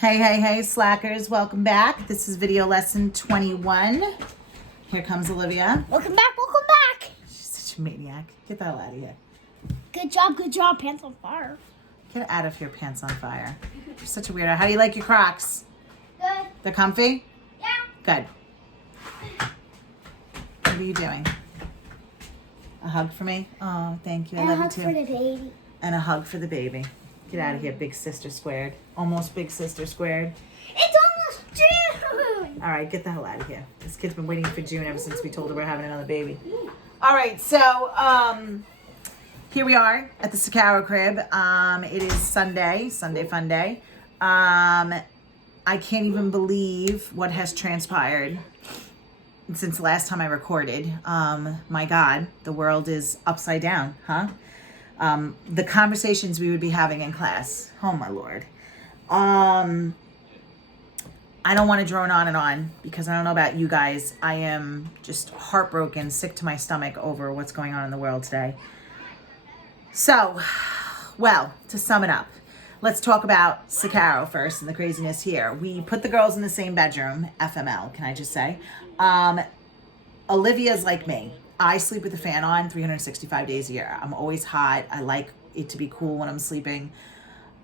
Hey, slackers, welcome back. This is video lesson 21. Here comes Olivia. Welcome back. She's such a maniac. Get the hell out of here. Good job. Pants on fire. Get out of here, pants on fire. You're such a weirdo. How do you like your Crocs? Good. They're comfy? Yeah. Good. What are you doing? A hug for me? Oh, thank you. I And a love you hug too. for the baby. And a hug for the baby. Get out of here, big sister squared. Almost big sister squared. It's almost June. All right, get the hell out of here. This kid's been waiting for June ever since we told her we're having another baby. All right, so here we are at the Sakara crib. It is Sunday fun day. I can't even believe what has transpired since the last time I recorded. My God, the world is upside down, huh? The conversations we would be having in class. Oh my Lord. I don't want to drone on and on because I don't know about you guys. I am just heartbroken, sick to my stomach over what's going on in the world today. So, well, to sum it up, let's talk about Sakaro first and the craziness here. We put the girls in the same bedroom, FML, can I just say? Olivia's like me. I sleep with the fan on 365 days a year. I'm always hot. I like it to be cool when I'm sleeping.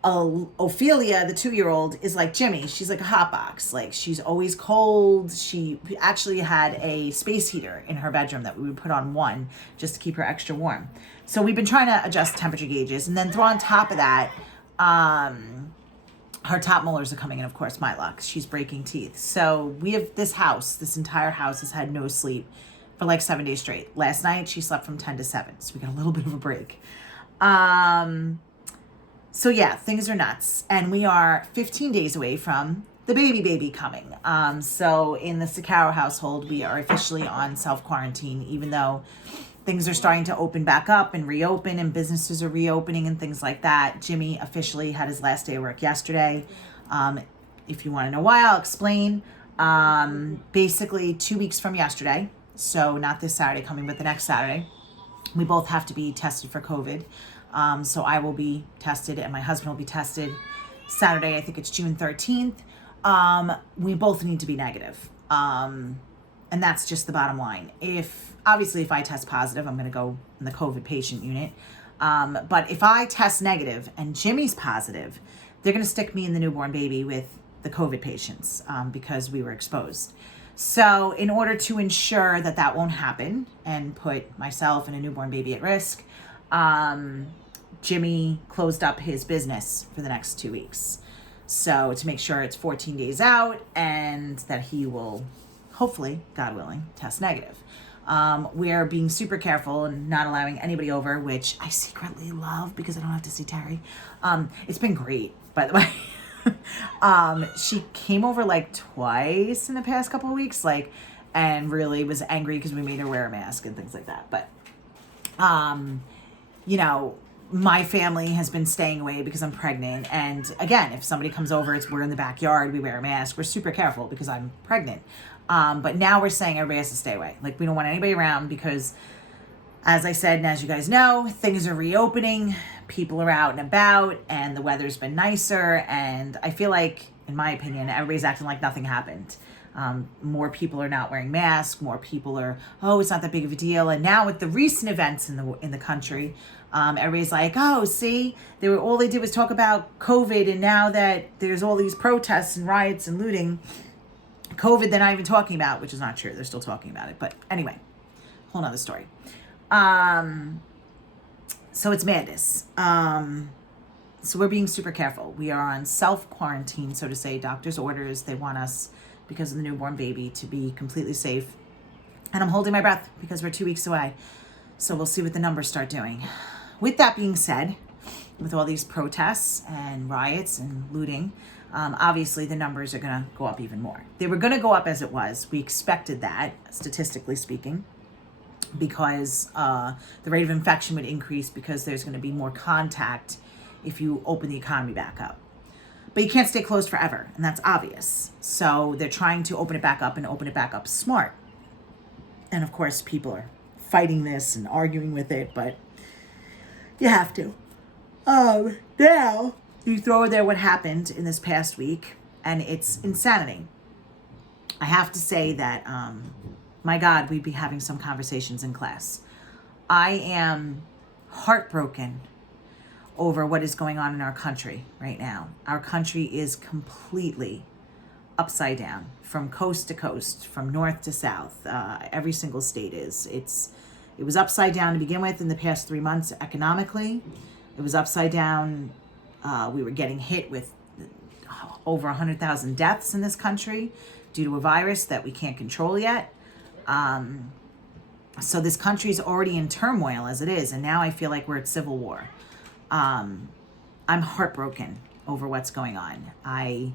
Ophelia, the 2-year-old, is like Jimmy. She's like a hot box. Like, she's always cold. She actually had a space heater in her bedroom that we would put on one just to keep her extra warm. So we've been trying to adjust temperature gauges, and then throw on top of that, her top molars are coming in, of course, my luck. She's breaking teeth. So we have this entire house has had no sleep for like 7 days straight. Last night, she slept from 10 to 7, so we got a little bit of a break. So yeah, things are nuts. And we are 15 days away from the baby coming. So in the Sakaro household, we are officially on self-quarantine, even though things are starting to open back up and reopen and businesses are reopening and things like that. Jimmy officially had his last day of work yesterday. If you want to know why, I'll explain. Basically 2 weeks from yesterday, so not this Saturday coming, but the next Saturday, we both have to be tested for COVID. So I will be tested and my husband will be tested Saturday. I think it's June 13th. We both need to be negative. And that's just the bottom line. If I test positive, I'm going to go in the COVID patient unit. But if I test negative and Jimmy's positive, they're going to stick me and the newborn baby with the COVID patients, because we were exposed. So in order to ensure that that won't happen and put myself and a newborn baby at risk, Jimmy closed up his business for the next 2 weeks. So to make sure it's 14 days out and that he will, hopefully, God willing, test negative. We're being super careful and not allowing anybody over, which I secretly love because I don't have to see Terry. It's been great, by the way. She came over like twice in the past couple of weeks, and really was angry because we made her wear a mask and things like that. But, my family has been staying away because I'm pregnant. And again, if somebody comes over, we're in the backyard, we wear a mask. We're super careful because I'm pregnant. But now we're saying everybody has to stay away. Like, we don't want anybody around because, as I said, and as you guys know, things are reopening. People are out and about and the weather's been nicer. And I feel like, in my opinion, everybody's acting like nothing happened. More people are not wearing masks. More people are, it's not that big of a deal. And now with the recent events in the country, everybody's like, see, all they did was talk about COVID. And now that there's all these protests and riots and looting, COVID they're not even talking about, which is not true. They're still talking about it. But anyway, whole nother story. So it's madness. So we're being super careful. We are on self-quarantine, so to say, doctor's orders. They want us, because of the newborn baby, to be completely safe. And I'm holding my breath because we're 2 weeks away. So we'll see what the numbers start doing. With that being said, with all these protests and riots and looting, obviously the numbers are going to go up even more. They were going to go up as it was. We expected that, statistically speaking, because the rate of infection would increase because there's going to be more contact if you open the economy back up. But you can't stay closed forever, and that's obvious. So they're trying to open it back up and open it back up smart. And of course, people are fighting this and arguing with it, but you have to. Now, you throw there what happened in this past week. and it's insanity. I have to say that, my God, we'd be having some conversations in class. I am heartbroken over what is going on in our country right now. Our country is completely upside down from coast to coast, from north to south. Every single state is. It was upside down to begin with in the past 3 months economically. It was upside down. We were getting hit with over 100,000 deaths in this country due to a virus that we can't control yet. So this country is already in turmoil as it is, and now I feel like we're at civil war. I'm heartbroken over what's going on. I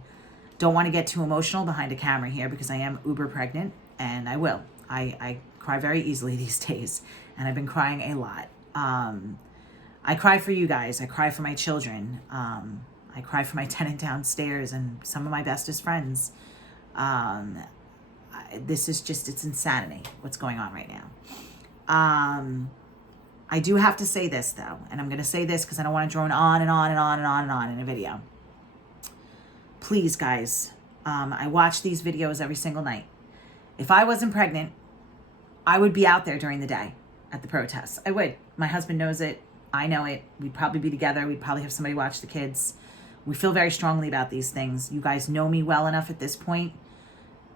don't want to get too emotional behind a camera here because I am uber pregnant, and I will. I cry very easily these days, and I've been crying a lot. I cry for you guys. I cry for my children. I cry for my tenant downstairs and some of my bestest friends. This is just, it's insanity what's going on right now. I do have to say this though, and I'm going to say this because I don't want to drone on and on and on and on and on in a video. Please guys, I watch these videos every single night. If I wasn't pregnant, I would be out there during the day at the protests. I would. My husband knows it. I know it. We'd probably be together. We'd probably have somebody watch the kids. We feel very strongly about these things. You guys know me well enough at this point.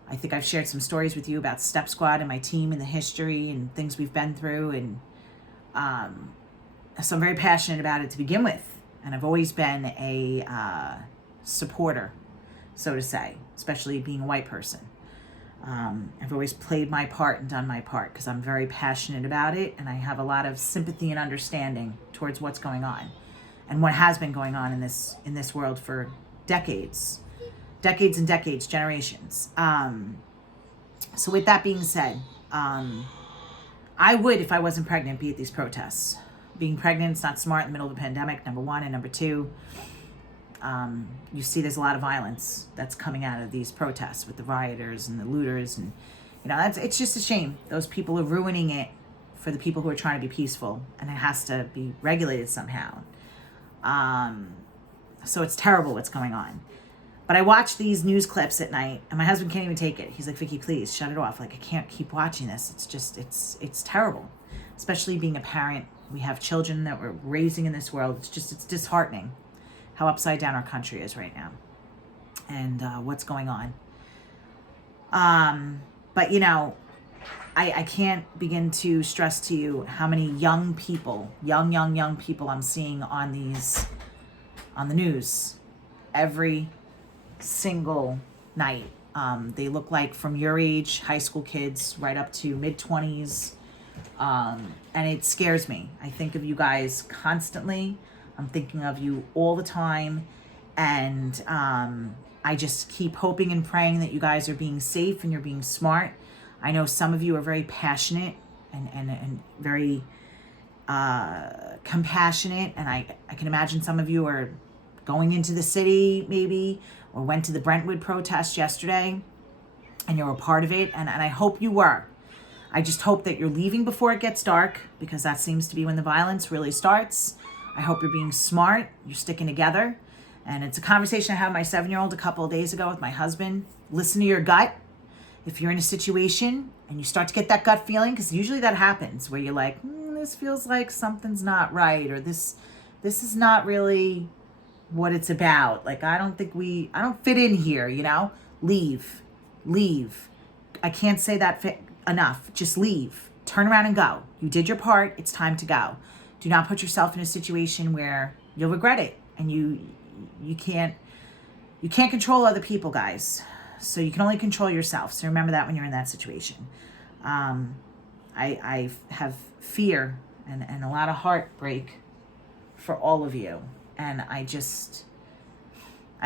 I think I've shared some stories with you about Step Squad and my team and the history and things we've been through. And so I'm very passionate about it to begin with. And I've always been a supporter, so to say, especially being a white person. I've always played my part and done my part because I'm very passionate about it. And I have a lot of sympathy and understanding towards what's going on and what has been going on in this world for decades and decades, generations. So with that being said, I would, if I wasn't pregnant, be at these protests. Being pregnant is not smart in the middle of a pandemic, number one. And number two, you see there's a lot of violence that's coming out of these protests with the rioters and the looters. And, it's just a shame. Those people are ruining it for the people who are trying to be peaceful. And it has to be regulated somehow. So it's terrible what's going on. But I watch these news clips at night, and my husband can't even take it. He's like, Vicky, please shut it off. Like, I can't keep watching this. It's just, it's terrible. Especially being a parent. We have children that we're raising in this world. It's disheartening how upside down our country is right now. And what's going on. But, I can't begin to stress to you how many young people, young people I'm seeing on the news every single night. They look like from your age, high school kids, right up to mid-20s. And it scares me. I think of you guys constantly. I'm thinking of you all the time. And I just keep hoping and praying that you guys are being safe and you're being smart. I know some of you are very passionate and very compassionate. And I can imagine some of you are going into the city maybe, or went to the Brentwood protest yesterday and you're a part of it. And I hope you were. I just hope that you're leaving before it gets dark, because that seems to be when the violence really starts. I hope you're being smart, you're sticking together. And it's a conversation I had with my 7-year-old a couple of days ago with my husband. Listen to your gut. If you're in a situation and you start to get that gut feeling, because usually that happens where you're like, this feels like something's not right, or this is not really what it's about. Like, I don't fit in here, leave. I can't say that enough. Just leave, turn around and go. You did your part. It's time to go. Do not put yourself in a situation where you'll regret it. And you can't control other people, guys. So you can only control yourself. So remember that when you're in that situation. I have fear and a lot of heartbreak for all of you. And I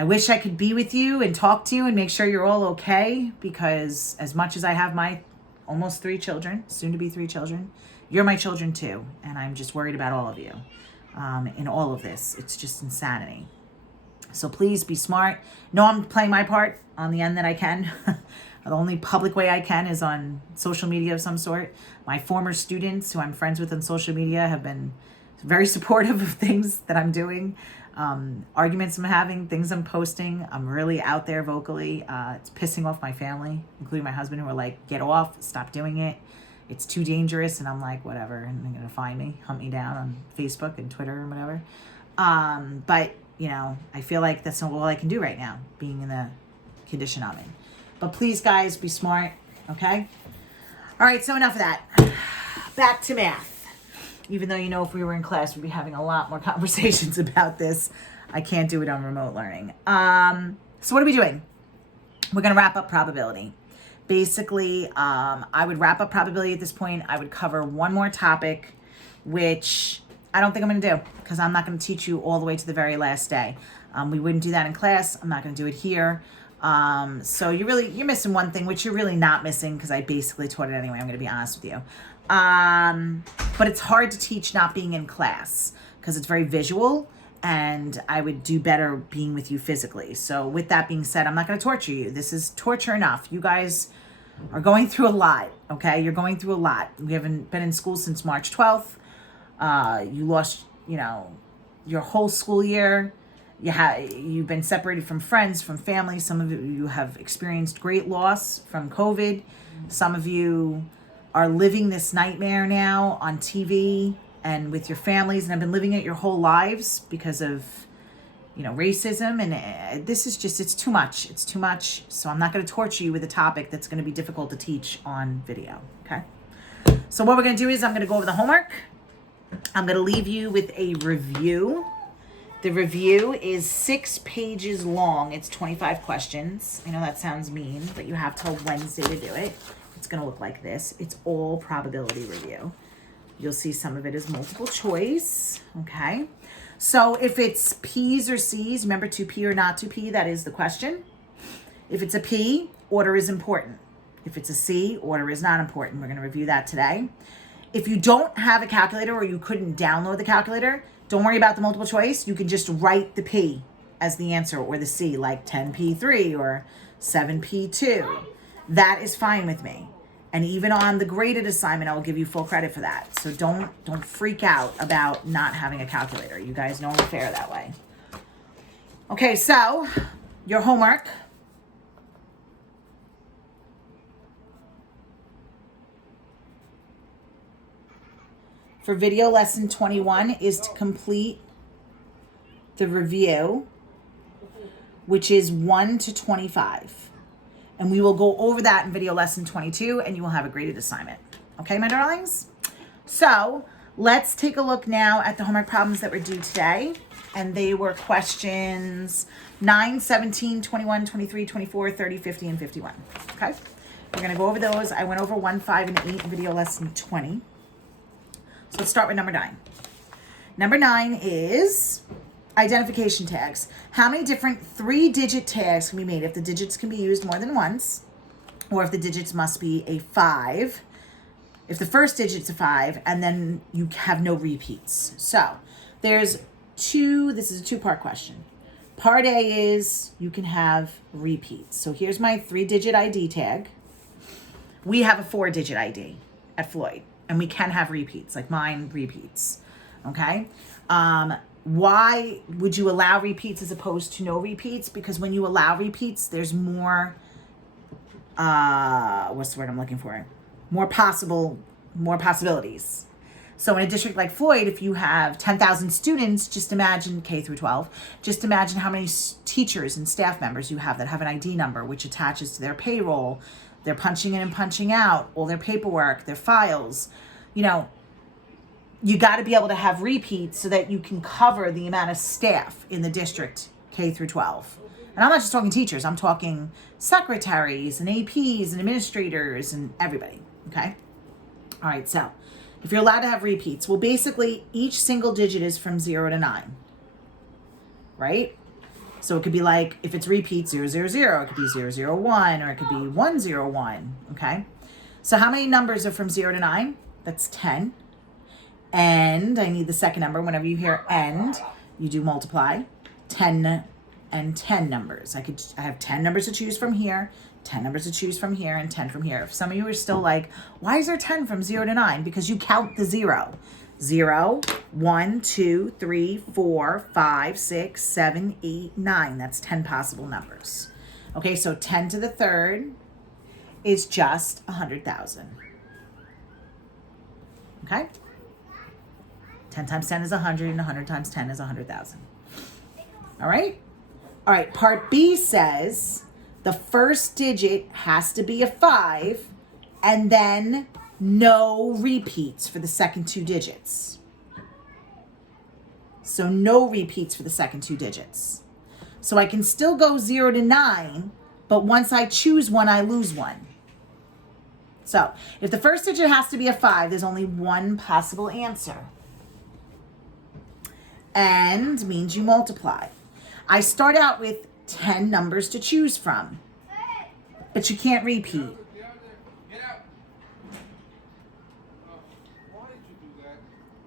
wish I could be with you and talk to you and make sure you're all okay, because as much as I have my almost 3 children, soon to be 3 children, you're my children too. And I'm just worried about all of you in all of this. It's just insanity. So please be smart. No, I'm playing my part on the end that I can. The only public way I can is on social media of some sort. My former students who I'm friends with on social media have been very supportive of things that I'm doing, arguments I'm having, things I'm posting. I'm really out there vocally. It's pissing off my family, including my husband, who are like, get off, stop doing it. It's too dangerous. And I'm like, whatever. And they're going to find me, hunt me down on Facebook and Twitter and whatever. But, I feel like that's not all I can do right now, being in the condition I'm in. But please, guys, be smart, okay? All right, so enough of that. Back to math. Even though, if we were in class, we'd be having a lot more conversations about this. I can't do it on remote learning. So what are we doing? We're going to wrap up probability. Basically, I would wrap up probability at this point. I would cover one more topic, which I don't think I'm going to do, because I'm not going to teach you all the way to the very last day. We wouldn't do that in class. I'm not going to do it here. So you're missing one thing, which you're really not missing, because I basically taught it anyway. I'm going to be honest with you. But it's hard to teach not being in class, because it's very visual, and I would do better being with you physically. So with that being said, I'm not going to torture you. This is torture enough. You guys are going through a lot, okay? You're going through a lot. We haven't been in school since March 12th. You lost, your whole school year. You've been separated from friends, from family. Some of you have experienced great loss from COVID. Some of you are living this nightmare now on TV and with your families, and have been living it your whole lives because of, racism. And this is just, it's too much. It's too much. So I'm not going to torture you with a topic that's going to be difficult to teach on video. Okay. So what we're going to do is I'm going to go over the homework. I'm going to leave you with a review. The review is 6 pages long. It's 25 questions. I know that sounds mean, but you have till Wednesday to do it. It's going to look like this. It's all probability review. You'll see some of it is multiple choice. Okay. So if it's P's or C's, remember to P or not to P, that is the question. If it's a P, order is important. If it's a C, order is not important. We're going to review that today. If you don't have a calculator, or you couldn't download the calculator, don't worry about the multiple choice. You can just write the P as the answer, or the C, like 10P3 or 7P2. That is fine with me. And even on the graded assignment, I will give you full credit for that. So don't freak out about not having a calculator. You guys know I'm fair that way. Okay, so your homework. For video lesson 21 is to complete the review, which is 1 to 25. And we will go over that in video lesson 22, and you will have a graded assignment. Okay, my darlings? So let's take a look now at the homework problems that were due today. And they were questions 9, 17, 21, 23, 24, 30, 50, and 51. Okay? We're going to go over those. I went over 1, 5, and 8 in video lesson 20. So let's start with number 9. Number 9 is identification tags. How many different 3-digit tags can be made if the digits can be used more than once, or if the digits must be a 5, if the first digit's a 5, and then you have no repeats? So there's this is a 2-part question. Part A is you can have repeats. So here's my 3-digit ID tag. We have a 4-digit ID at Floyd, and we can have repeats, like mine repeats. Okay? Why would you allow repeats as opposed to no repeats? Because when you allow repeats, there's more, what's the word I'm looking for? More possibilities. So in a district like Floyd, if you have 10,000 students, just imagine K through 12, just imagine how many teachers and staff members you have that have an ID number, which attaches to their payroll, their punching in and punching out, all their paperwork, their files. You got to be able to have repeats so that you can cover the amount of staff in the district K through 12. And I'm not just talking teachers, I'm talking secretaries and APs and administrators and everybody, okay? All right, so if you're allowed to have repeats, well, basically each single digit is from 0 to 9, right? So it could be like, if it's repeat 000, it could be 001, or it could be 101, okay? So how many numbers are from 0 to 9? That's 10. And I need the second number. Whenever you hear "and," you do multiply. 10 and 10 numbers. I have 10 numbers to choose from here, 10 numbers to choose from here, and 10 from here. If some of you are still like, why is there 10 from 0 to 9? Because you count the 0. 0, 1, 2, 3, 4, 5, 6, 7, 8, 9. That's 10 possible numbers. Okay, so 10 to the third is just 100,000. Okay? 10 times 10 is 100, and 100 times 10 is 100,000. All right? All right, part B says the first digit has to be a 5, and then no repeats for the second two digits. So no repeats for the second two digits. So I can still go 0 to 9, but once I choose one, I lose one. So if the first digit has to be a 5, there's only one possible answer. And means you multiply. I start out with 10 numbers to choose from, but you can't repeat.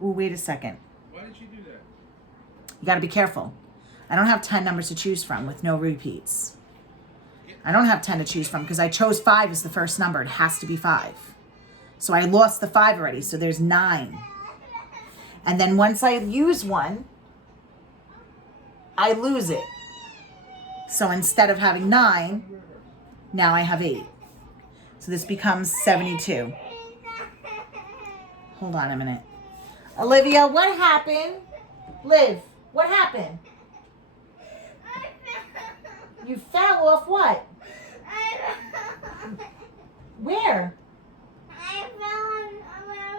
Ooh, wait a second. Why did you do that? You got to be careful. I don't have 10 numbers to choose from with no repeats. I don't have 10 to choose from because I chose 5 as the first number. It has to be 5. So I lost the 5 already, so there's 9. And then once I use one, I lose it. So instead of having 9, now I have 8. So this becomes 72. Hold on a minute. Olivia, what happened? Liv, what happened? You fell off what? Where? I fell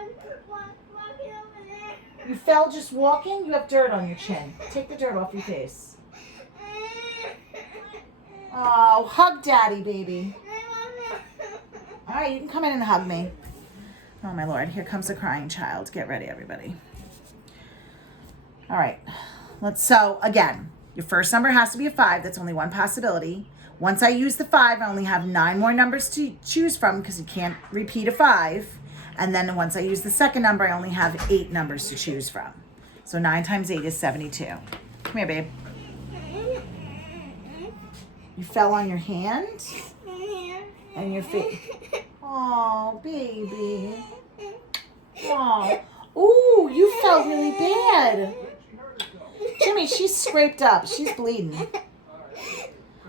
walking over there. You fell just walking? You have dirt on your chin. Take the dirt off your face. Oh, hug daddy, baby. All right, you can come in and hug me. Oh, my Lord. Here comes the crying child. Get ready, everybody. All right. So, again, your first number has to be a 5. That's only one possibility. Once I use the 5, I only have 9 more numbers to choose from because you can't repeat a 5. And then once I use the second number, I only have 8 numbers to choose from. So 9 times 8 is 72. Come here, babe. You fell on your hand and your feet. Oh, baby. Oh. Ooh, you fell really bad. Jimmy, she's scraped up. She's bleeding.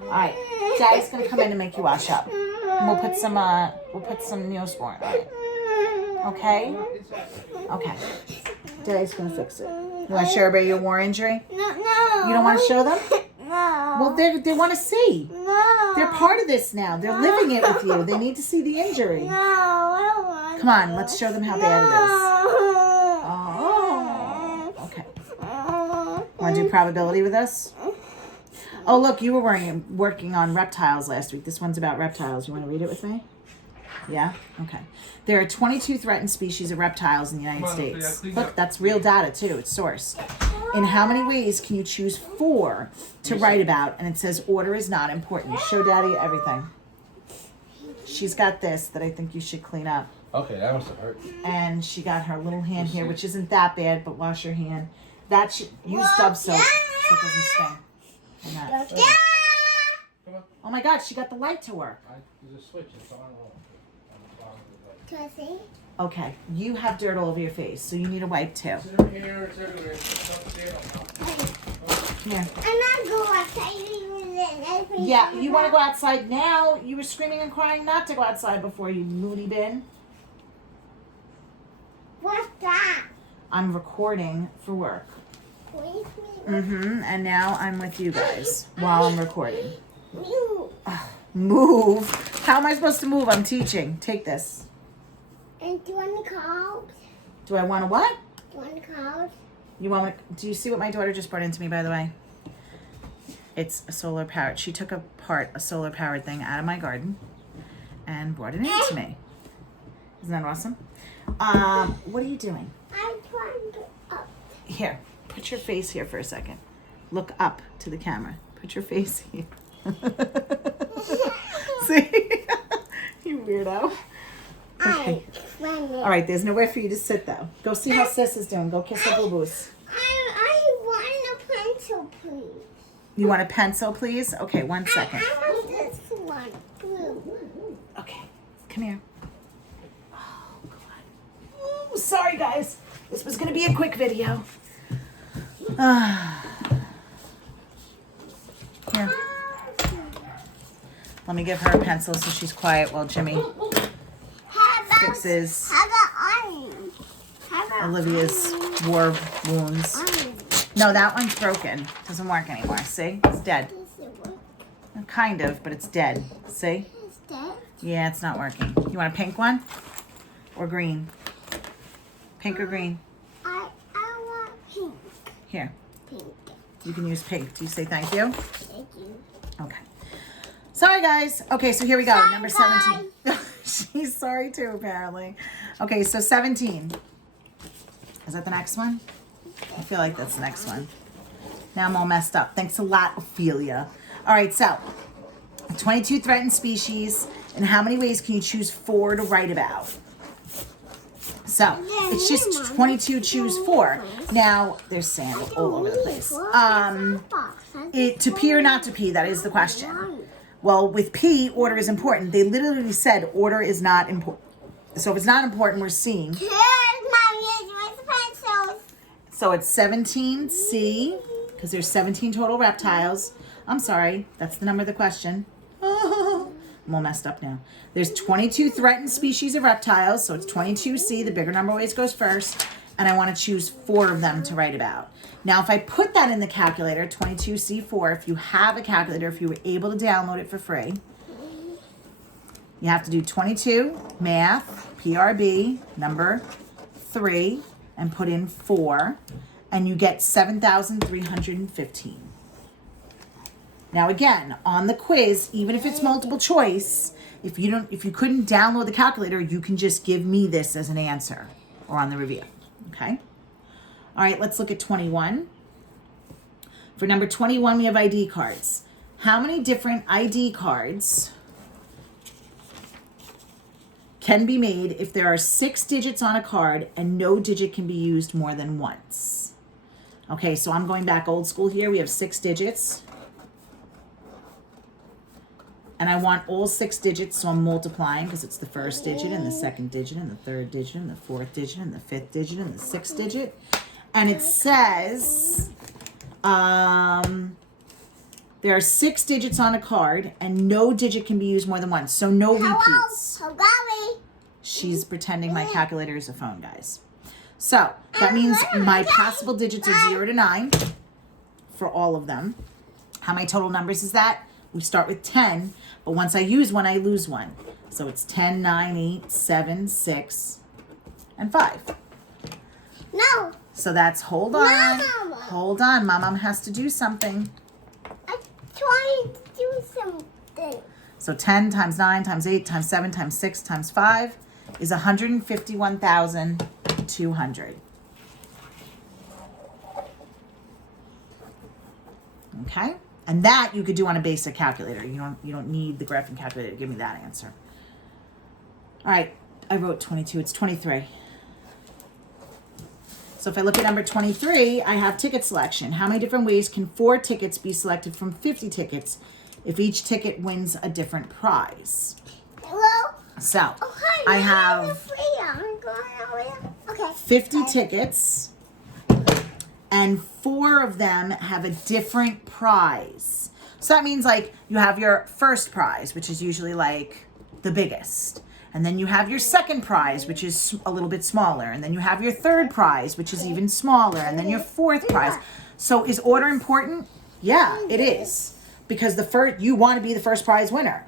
All right, Daddy's gonna come in and make you wash up. And we'll put some Neosporin on it. Okay? Okay. Daddy's gonna fix it. You want to share about your war injury? No. You don't want to show them? No. Well, they want to see. No. They're part of this now. They're living it with you. They need to see the injury. No, I don't want Come on, let's show them how bad it is. No. Oh. Okay. Want to do probability with us? Oh, look, you were working on reptiles last week. This one's about reptiles. You want to read it with me? Yeah? Okay. There are 22 threatened species of reptiles in the United States. Look, that's real data, too. It's sourced. In how many ways can you choose 4 to write about? And it says order is not important. Show Daddy everything. She's got this that I think you should clean up. Okay, that must have hurt. And she got her little hand here, which isn't that bad, but wash your hand. That should use Dove soap so it doesn't sting. And that. Come on. Oh my God, she got the light to work. There's a switch. It's on and off. Can I see? Okay, you have dirt all over your face, so you need a wipe too. It's in here. It's everywhere. Don't stand on Come here. I'm not going outside. Yeah, you want to go outside now? You were screaming and crying not to go outside before, you loony bin. What's that? I'm recording for work. Please, And now I'm with you guys while I'm recording. you. Move. How am I supposed to move? I'm teaching. Take this. And do you want the cards? Do I want to what? Do you want the cards? You want me? Do you see what my daughter just brought into me, by the way? It's a solar powered. She took apart a solar powered thing out of my garden and brought it into me. Isn't that awesome? What are you doing? I'm trying to up. Here, put your face here for a second. Look up to the camera. Put your face here. See? You weirdo. Okay. All right, there's nowhere for you to sit, though. Go see how Sis is doing. Go kiss her boo-boos. I want a pencil, please. You want a pencil, please? Okay, 1 second. I want this one, blue. Okay, come here. Oh, God. Ooh, sorry, guys. This was going to be a quick video. Here. Let me give her a pencil so she's quiet while Jimmy fixes How about orange? How about Olivia's war wounds. orange? No, that one's broken. Doesn't work anymore. See? It's dead. Does it work? Kind of, but it's dead. See? Is that? Yeah, it's not working. You want a pink one? Or green? Pink or green? I want pink. Here. Pink. You can use pink. Do you say thank you? Thank you. Okay. Sorry, guys. Okay, so here we go. Sorry, Number 17. She's sorry too, apparently. Okay, so 17. Is that the next one? I feel like that's the next one. Now I'm all messed up. Thanks a lot, Ophelia. All right, so 22 threatened species. And how many ways can you choose 4 to write about? So it's just 22 choose 4. Now there's sand all over the place. To pee or not to pee, that is the question. Well, with P, order is important. They literally said order is not important. So if it's not important, we're seeing. Here's Mommy. Where's the pencils? So it's 17C, because there's 17 total reptiles. I'm sorry, that's the number of the question. I'm all messed up now. There's 22 threatened species of reptiles, so it's 22C. The bigger number always goes first. And I want to choose 4 of them to write about. Now, if I put that in the calculator, 22C4, if you have a calculator, if you were able to download it for free, you have to do 22, math, PRB, number 3, and put in 4, and you get 7,315. Now, again, on the quiz, even if it's multiple choice, if you couldn't download the calculator, you can just give me this as an answer or on the review. Okay? All right, let's look at 21. For number 21, we have ID cards. How many different ID cards can be made if there are 6 digits on a card and no digit can be used more than once? Okay, so I'm going back old school here. We have 6 digits. And I want all 6 digits, so I'm multiplying because it's the first digit and the second digit and the third digit and the fourth digit and the fifth digit and the 6th digit. And it says there are 6 digits on a card and no digit can be used more than once. So no repeats. Hello, Gary. She's pretending my calculator is a phone, guys. So that means my possible digits are 0 to 9 for all of them. How many total numbers is that? We start with 10, but once I use one, I lose one. So it's 10, 9, 8, 7, 6, and 5. No. So that's, hold on. Mama. Hold on. Mom has to do something. I'm trying to do something. So 10 times 9 times 8 times 7 times 6 times 5 is 151,200. Okay? And that you could do on a basic calculator. You don't need the graphing calculator to give me that answer. All right, I wrote 22. It's 23. So if I look at number 23, I have ticket selection. How many different ways can 4 tickets be selected from 50 tickets if each ticket wins a different prize? Hello? So Oh, hi. I now have I'm going over here. Okay. 50 tickets, and 4 of them have a different prize. So that means like you have your first prize, which is usually like the biggest. And then you have your second prize, which is a little bit smaller. And then you have your third prize, which is even smaller. And then your fourth prize. So is order important? Yeah, it is. Because you want to be the first prize winner.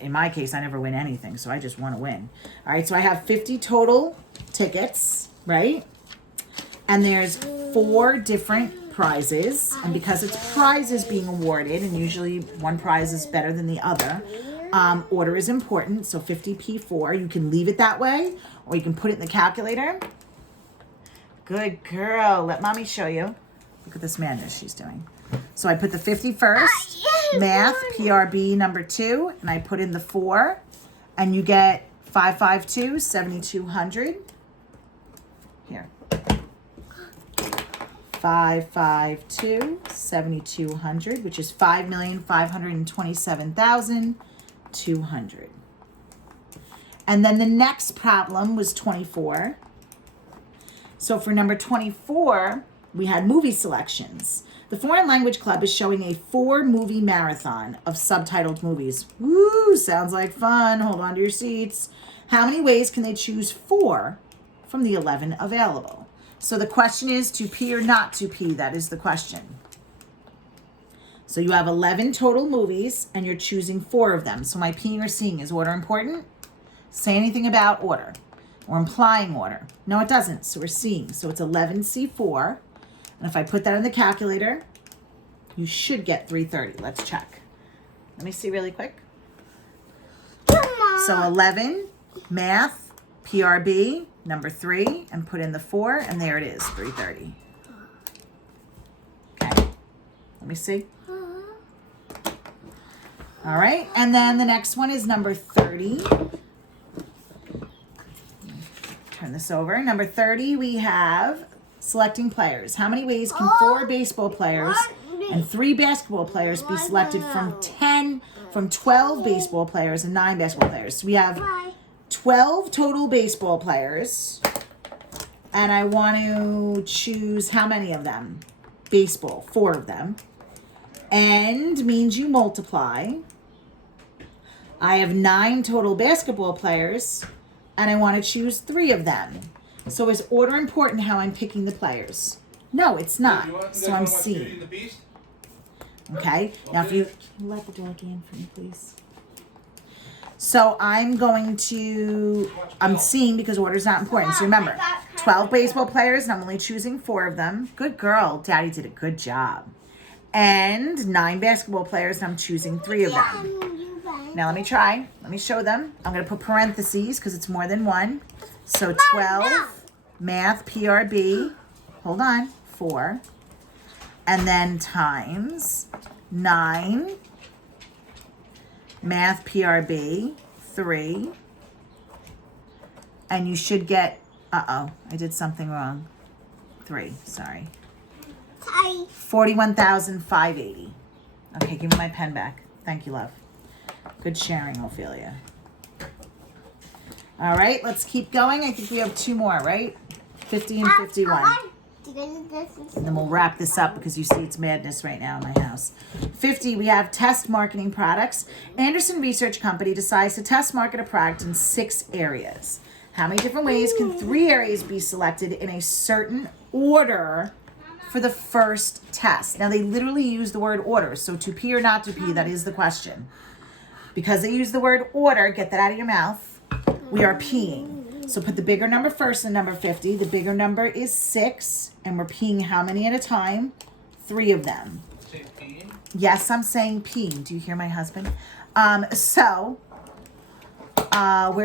In my case, I never win anything, so I just want to win. All right, so I have 50 total tickets, right? And there's 4 different prizes. And because it's prizes being awarded, and usually one prize is better than the other, order is important. So 50P4, you can leave it that way, or you can put it in the calculator. Good girl. Let mommy show you. Look at this madness she's doing. So I put the 50 first, math, PRB number 2, and I put in the 4, and you get 552, 7,200. Here. 552, 7,200, which is 5,527,200. And then the next problem was 24. So for number 24, we had movie selections. The Foreign Language Club is showing a 4-movie marathon of subtitled movies. Woo, sounds like fun. Hold on to your seats. How many ways can they choose 4 from the 11 available? So the question is to pee or not to pee. That is the question. So you have 11 total movies and you're choosing 4 of them. So my peeing or seeing, is order important? Say anything about order or implying order. No, it doesn't. So we're seeing. So it's 11C4. And if I put that in the calculator, you should get 330. Let's check. Let me see really quick. Come on. So 11, math, PRB, number 3, and put in the 4, and there it is, 330. Okay, let me see. All right, and then the next one is number 30. Turn this over. Number 30, we have selecting players. How many ways can 4 baseball players and 3 basketball players be selected from 12 baseball players and 9 basketball players? So we have Bye. 12 total baseball players, and I want to choose how many of them? Baseball, 4 of them. And means you multiply. I have 9 total basketball players, and I want to choose 3 of them. So is order important how I'm picking the players? No, it's not. So I'm seeing. Okay. Now if you let the doggy in for me, please. So I'm seeing because order's not important. So remember, 12 baseball players, and I'm only choosing 4 of them. Good girl. Daddy did a good job. And 9 basketball players, and I'm choosing 3 of them. Now let me try. Let me show them. I'm going to put parentheses because it's more than 1. So 12, math, PRB, hold on, 4. And then times 9, math, PRB, 3. And you should get, I did something wrong. 3, sorry. 41,580. Okay, give me my pen back. Thank you, love. Good sharing, Ophelia. All right, let's keep going. I think we have 2 more, right? 50 and 51. And then we'll wrap this up because you see it's madness right now in my house. 50, we have test marketing products. Anderson Research Company decides to test market a product in 6 areas. How many different ways can 3 areas be selected in a certain order for the first test? Now, they literally use the word order. So to pee or not to pee, that is the question. Because they use the word order, get that out of your mouth, we are peeing. So put the bigger number first in number 50. The bigger number is 6. And we're peeing how many at a time? 3 of them. Yes, I'm saying peeing. Do you hear my husband? We're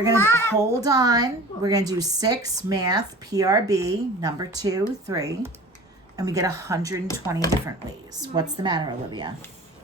going to hold on. We're going to do 6, math, PRB, number 2, 3. And we get 120 different ways. What's the matter, Olivia?